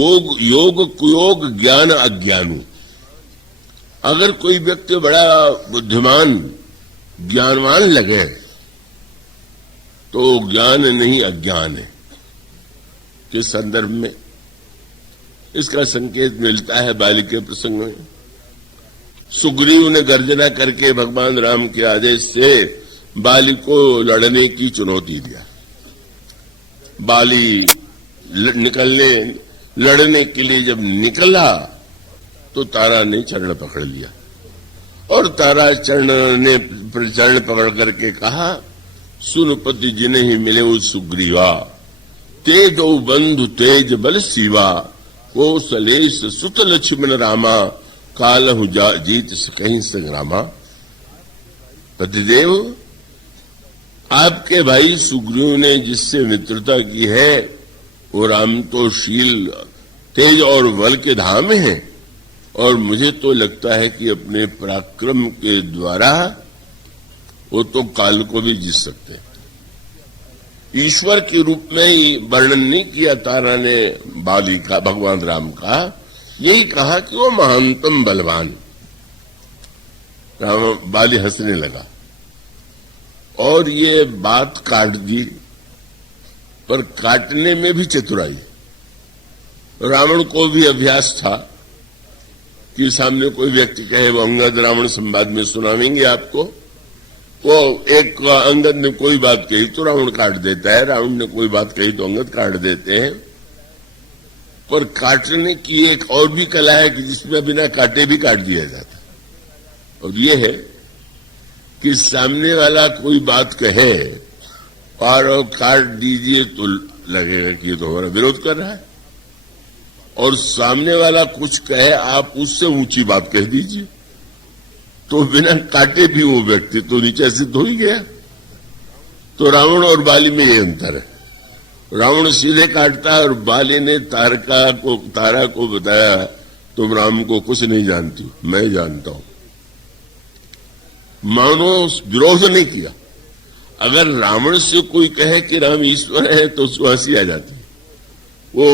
योग कुयोग ज्ञान अज्ञानु। अगर कोई व्यक्ति बड़ा बुद्धिमान ज्ञानवान लगे तो ज्ञान नहीं अज्ञान है। किस संदर्भ में इसका संकेत मिलता है? बाली के प्रसंग में सुग्रीव ने गर्जना करके भगवान राम के आदेश से बाली को लड़ने की चुनौती दिया। बाली लड़ने के लिए जब निकला तो तारा ने चरण पकड़ लिया और तारा चरण पकड़ करके कहा, सुन पति जिन्हें ही मिले उस सुग्रीवा, तेज ओ बंधु तेज बल सीवा, कौशलेश सुत लक्ष्मण रामा, कालहु जीत कहीं संग्रामा। पतिदेव, आपके भाई सुग्रीव ने जिससे मित्रता की है वो राम तो शील तेज और बल के धाम हैं और मुझे तो लगता है कि अपने पराक्रम के द्वारा वो तो काल को भी जीत सकते हैं। ईश्वर के रूप में ही वर्णन नहीं किया तारा ने बाली का, भगवान राम का, यही कहा कि वो महानतम बलवान। बाली हंसने लगा और ये बात काट दी, पर काटने में भी चतुराई। रावण को भी अभ्यास था कि सामने कोई व्यक्ति कहे, वो अंगद रावण संवाद में सुनावेंगे आपको, वो एक अंगद ने कोई बात कही तो रावण काट देता है, रावण ने कोई बात कही तो अंगद काट देते हैं। पर काटने की एक और भी कला है कि जिसमें बिना काटे भी काट दिया जाता है, और ये है कि सामने वाला कोई बात कहे और काट दीजिए तो लगेगा कि ये तो हमारा विरोध कर रहा है, और सामने वाला कुछ कहे आप उससे ऊंची बात कह दीजिए तो बिना काटे भी वो व्यक्ति तो नीचे सिद्ध हो ही गया। तो रावण और बाली में ये अंतर है। रावण सीधे काटता है और बाली ने तारा को बताया, तुम राम को कुछ नहीं जानती, मैं जानता हूं। मानो विरोध नहीं किया। अगर रावण से कोई कहे कि राम ईश्वर है तो उसको हंसी आ जाती है। वो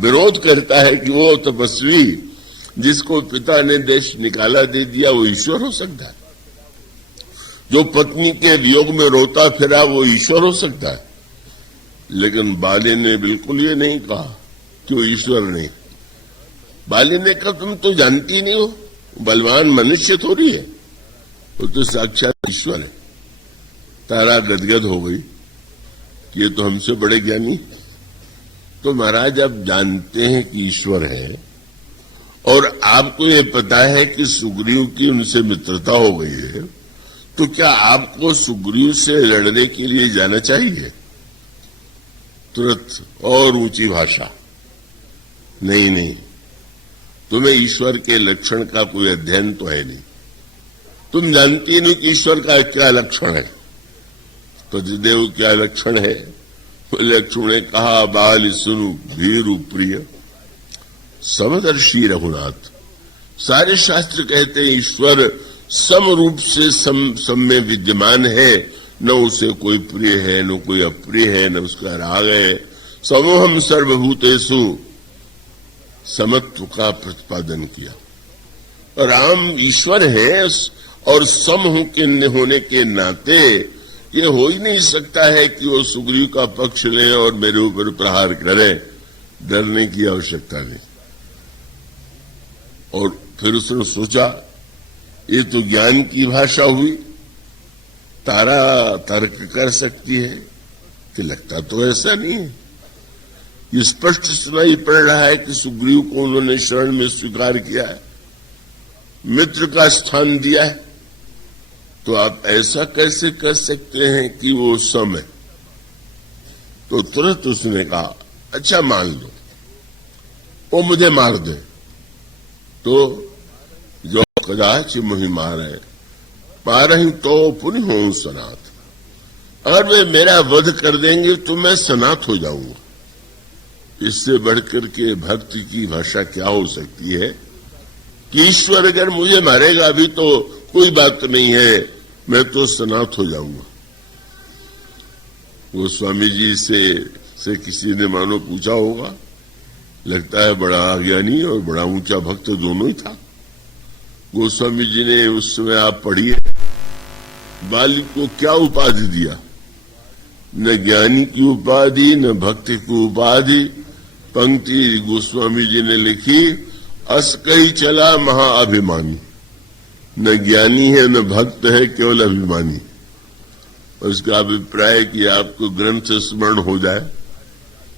विरोध करता है कि वो तपस्वी जिसको पिता ने देश निकाला दे दिया वो ईश्वर हो सकता है, जो पत्नी के वियोग में रोता फिरा वो ईश्वर हो सकता है। लेकिन बाली ने बिल्कुल ये नहीं कहा कि वो ईश्वर नहीं। बाली ने कहा, तुम तो जानती नहीं हो, बलवान मनुष्य थोड़ी है, वो तो साक्षात ईश्वर है। तारा गदगद हो गई कि ये तो हमसे बड़े ज्ञानी। तो महाराज, आप जानते हैं कि ईश्वर है और आपको ये पता है कि सुग्रीव की उनसे मित्रता हो गई है, तो क्या आपको सुग्रीव से लड़ने के लिए जाना चाहिए? तुरंत और ऊंची भाषा, नहीं, तुम्हें ईश्वर के लक्षण का कोई अध्ययन तो है नहीं, तुम जानती नहीं कि ईश्वर का क्या लक्षण है। तो देव क्या लक्षण है? लक्ष्मण ने कहा, बाल सुनु भीरु प्रिय समदर्शी रघुनाथ। सारे शास्त्र कहते हैं ईश्वर सम रूप से सम में विद्यमान है, न उसे कोई प्रिय है न कोई अप्रिय है, न उसका राग है। समोहम सर्वभूतेषु समत्व का प्रतिपादन किया। राम ईश्वर है और सम होने के नाते ये हो ही नहीं सकता है कि वो सुग्रीव का पक्ष ले और मेरे ऊपर प्रहार करे। डरने की आवश्यकता नहीं। और फिर उसने सोचा, ये तो ज्ञान की भाषा हुई, तारा तर्क कर सकती है कि लगता तो ऐसा नहीं है। ये स्पष्ट सुनाई पड़ रहा है कि सुग्रीव को उन्होंने शरण में स्वीकार किया है, मित्र का स्थान दिया है, तो आप ऐसा कैसे कर सकते हैं कि वो सम है? तो तुरंत उसने कहा, अच्छा मान लो वो मुझे मार दे तो जो कदाच मुहि मारे पारही तो पुण्य हो सनाथ। अगर वे मेरा वध कर देंगे तो मैं सनाथ हो जाऊंगा। इससे बढ़कर के भक्ति की भाषा क्या हो सकती है कि ईश्वर अगर मुझे मारेगा भी तो कोई बात नहीं है, मैं तो सनाथ हो जाऊंगा। वो स्वामी जी से किसी ने मानो पूछा होगा लगता है बड़ा अज्ञानी और बड़ा ऊंचा भक्त दोनों ही था। गोस्वामी जी ने उस समय आप पढ़िए, बाली को क्या उपाधि दिया? न ज्ञानी की उपाधि, न भक्ति की उपाधि। पंक्ति गोस्वामी जी ने लिखी, अस कही चला महाअभिमानी। न ज्ञानी है न भक्त है, केवल अभिमानी। उसका अभिप्राय कि आपको ग्रंथ स्मरण हो जाए,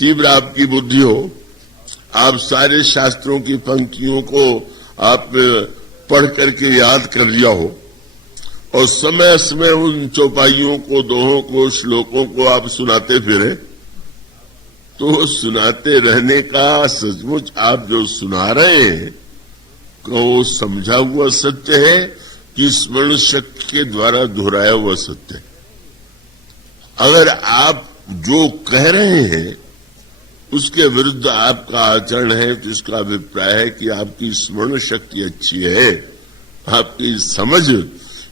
तीव्र आपकी बुद्धि हो, आप सारे शास्त्रों की पंक्तियों को आप पढ़ करके याद कर लिया हो और समय समय उन चौपाइयों को, दोहों को, श्लोकों को आप सुनाते फिरे, तो सुनाते रहने का सचमुच आप जो सुना रहे हैं को समझा हुआ सत्य है कि स्मरण शक्ति के द्वारा दोहराया हुआ सत्य है। अगर आप जो कह रहे हैं उसके विरुद्ध आपका आचरण है तो इसका अभिप्राय है कि आपकी स्मरण शक्ति अच्छी है, आपकी समझ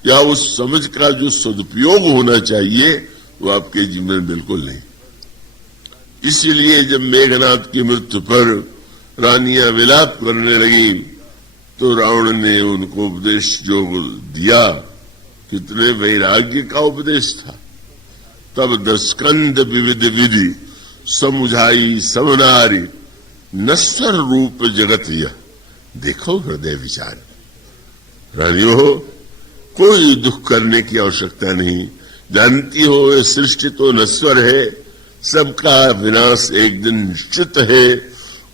या उस समझ का जो सदुपयोग होना चाहिए वो आपके जीवन में बिल्कुल नहीं। इसीलिए जब मेघनाथ की मृत्यु पर रानियां विलाप करने लगी तो रावण ने उनको उपदेश जो दिया, कितने वैराग्य का उपदेश था। तब 10 स्कंद विविध विधि समुझाई समनारी, नश्वर रूप जगत यह देखो हृदय विचार। रानियों, कोई दुख करने की आवश्यकता नहीं। जानती हो ये सृष्टि तो नश्वर है, सबका विनाश एक दिन निश्चित है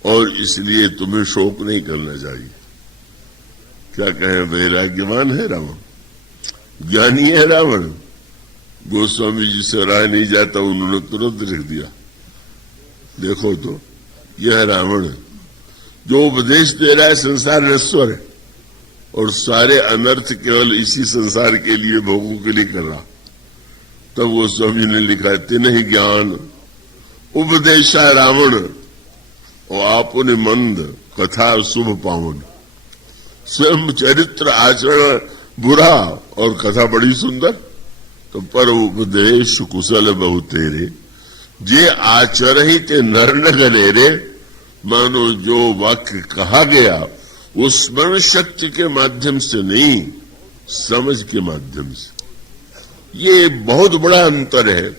और इसलिए तुम्हें शोक नहीं करना चाहिए। क्या कहें, वैराग्यवान है रावण, ज्ञानी है रावण। गोस्वामी जी से रहा नहीं जाता, उन्होंने तुरंत लिख दिया, देखो तो यह रावण जो उपदेश दे रहा है संसार नश्वर है और सारे अनर्थ केवल इसी संसार के लिए, भोगों के लिए कर रहा। तब गोस्वामी ने लिखा, तिन्हि ज्ञान उपदेशा रावण और आपने मंद कथा शुभ पावन। स्वयं चरित्र आचरण बुरा और कथा बड़ी सुंदर, तो पर उपदेश कुशल बहु तेरे, जे आचरहि ते नर न गनेरे। मानो जो वाक्य कहा गया वो स्मरण शक्ति के माध्यम से नहीं, समझ के माध्यम से। ये बहुत बड़ा अंतर है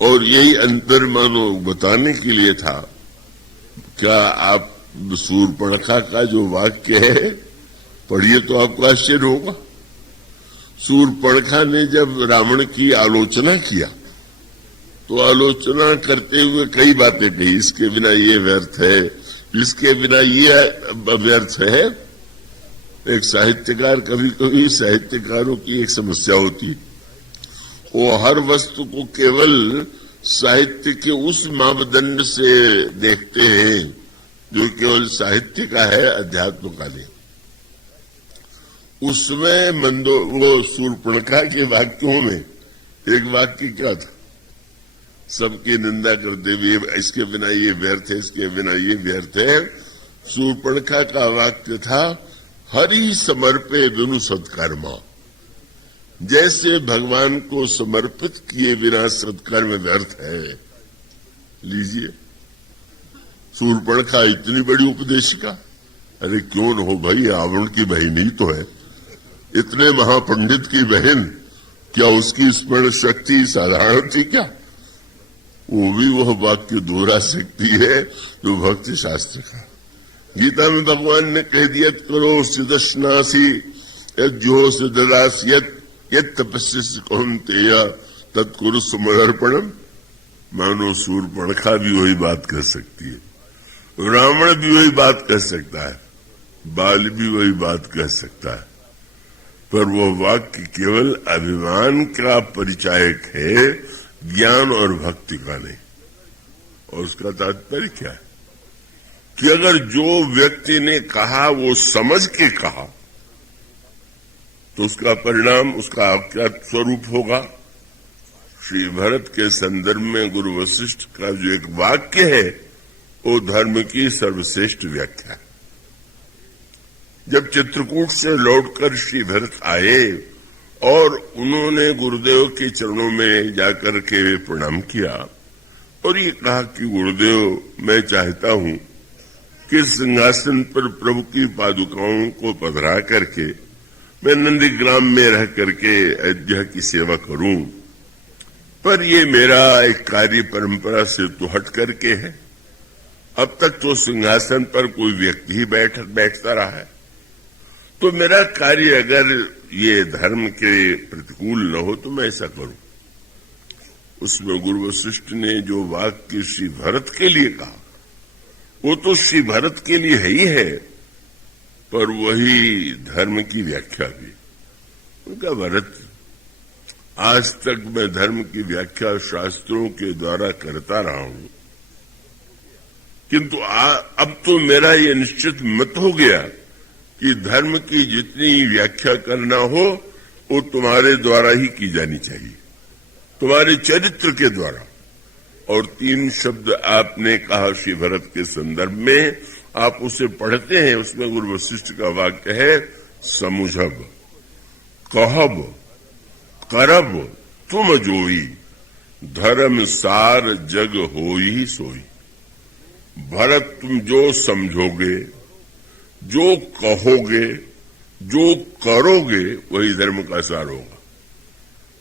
और यही अंतर मानो बताने के लिए था। क्या आप शूर्पणखा का जो वाक्य है पढ़िए तो आपको आश्चर्य होगा। शूर्पणखा ने जब रावण की आलोचना किया तो आलोचना करते हुए कई बातें कही, इसके बिना ये व्यर्थ है, इसके बिना ये व्यर्थ है। एक साहित्यकार, कभी कभी साहित्यकारों की एक समस्या होती, वो हर वस्तु को केवल साहित्य के उस मापदंड से देखते हैं जो केवल साहित्य का है, अध्यात्म का नहीं। उसमें वो शूर्पणखा के वाक्यों में एक वाक्य क्या था, सबकी निंदा करते हुए इसके बिना ये व्यर्थ है, इसके बिना ये व्यर्थ है। शूर्पणखा का वाक्य था, हरि समर्पे बिनु सत्कर्मा। जैसे भगवान को समर्पित किए बिना सत्कर्म व्यर्थ है। लीजिए, शूर्पणखा इतनी बड़ी उपदेशिका, अरे क्यों न हो भाई, रावण की बहन ही तो है, इतने महापंडित की बहन, क्या उसकी स्मरण शक्ति साधारण थी क्या? वो भी वह वाक्य दोहरा सकती है जो भक्ति शास्त्र का। गीता में भगवान ने कह दिया, करो सिदशनासी यज्जो सिददास यत तपस्या कौन्तेय तत्कुरु समर्पणम। मानो शूर्पणखा भी वही बात कर सकती है, रावण भी वही बात कह सकता है, बाल भी वही बात कह सकता है, पर वह वाक्य केवल अभिमान का परिचायक है, ज्ञान और भक्ति का नहीं। और उसका तात्पर्य क्या है कि अगर जो व्यक्ति ने कहा वो समझ के कहा तो उसका परिणाम, उसका क्या स्वरूप होगा। श्री भरत के संदर्भ में गुरु वशिष्ठ का जो एक वाक्य है वो धर्म की सर्वश्रेष्ठ व्याख्या है। जब चित्रकूट से लौटकर श्री भरत आए और उन्होंने गुरुदेव के चरणों में जाकर के प्रणाम किया और ये कहा कि गुरुदेव, मैं चाहता हूं कि सिंहासन पर प्रभु की पादुकाओं को पधरा करके मैं नंदीग्राम में रह करके अयोध्या की सेवा करूं, पर ये मेरा एक कार्य परंपरा से तो हट करके है। अब तक तो सिंहासन पर कोई व्यक्ति ही बैठता रहा है, तो मेरा कार्य अगर ये धर्म के प्रतिकूल न हो तो मैं ऐसा करूं। उसमें गुरु वशिष्ठ ने जो वाक्य श्री भरत के लिए कहा, वो तो श्री भरत के लिए ही है, पर वही धर्म की व्याख्या भी। उनका भरत, आज तक मैं धर्म की व्याख्या शास्त्रों के द्वारा करता रहा हूं, किंतु अब तो मेरा ये निश्चित मत हो गया कि धर्म की जितनी व्याख्या करना हो वो तुम्हारे द्वारा ही की जानी चाहिए, तुम्हारे चरित्र के द्वारा। और 3 शब्द आपने कहा श्री भरत के संदर्भ में, आप उसे पढ़ते हैं, उसमें गुरु वशिष्ठ का वाक्य है, समुझब कहब करब तुम जोई, धर्म सार जग होई सोई। भरत, तुम जो समझोगे, जो कहोगे, जो करोगे, वही धर्म का सार होगा।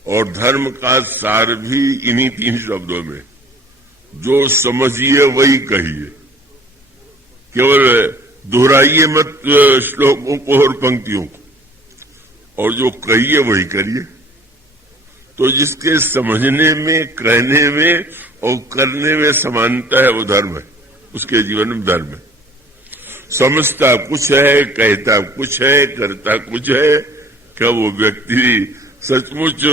और धर्म का सार भी इन्हीं 3 शब्दों में, जो समझिए वही कहिए। केवल दोहराइए मत श्लोकों को और पंक्तियों को, और जो कहिए वही करिए। तो जिसके समझने में, कहने में और करने में समानता है वो धर्म है, उसके जीवन में धर्म है। समझता कुछ है, कहता कुछ है, करता कुछ है, क्या वो व्यक्ति सचमुच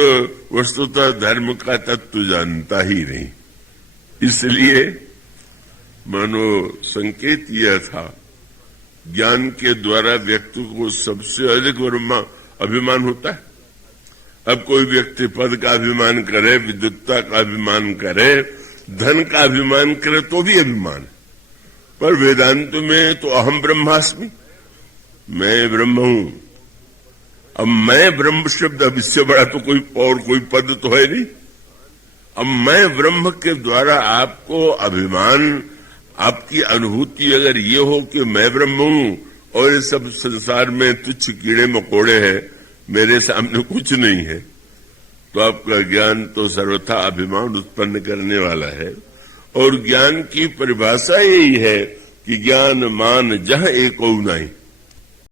वस्तुतः धर्म का तत्व जानता ही नहीं। इसलिए मानो संकेत यह था, ज्ञान के द्वारा व्यक्ति को सबसे अधिक अभिमान होता है। अब कोई व्यक्ति पद का अभिमान करे, विद्वत्ता का अभिमान करे, धन का अभिमान करे तो भी अभिमान है। पर वेदांत में तो अहम ब्रह्मास्मि, मैं ब्रह्म हूं। अब मैं ब्रह्म शब्द, अब इससे बड़ा तो कोई पद तो है नहीं। अब मैं ब्रह्म के द्वारा आपको अभिमान, आपकी अनुभूति अगर ये हो कि मैं ब्रह्म हूं और ये सब संसार में तुच्छ कीड़े मकोड़े हैं, मेरे सामने कुछ नहीं है, तो आपका ज्ञान तो सर्वथा अभिमान उत्पन्न करने वाला है। और ज्ञान की परिभाषा यही है कि ज्ञान मान जह एको नहीं।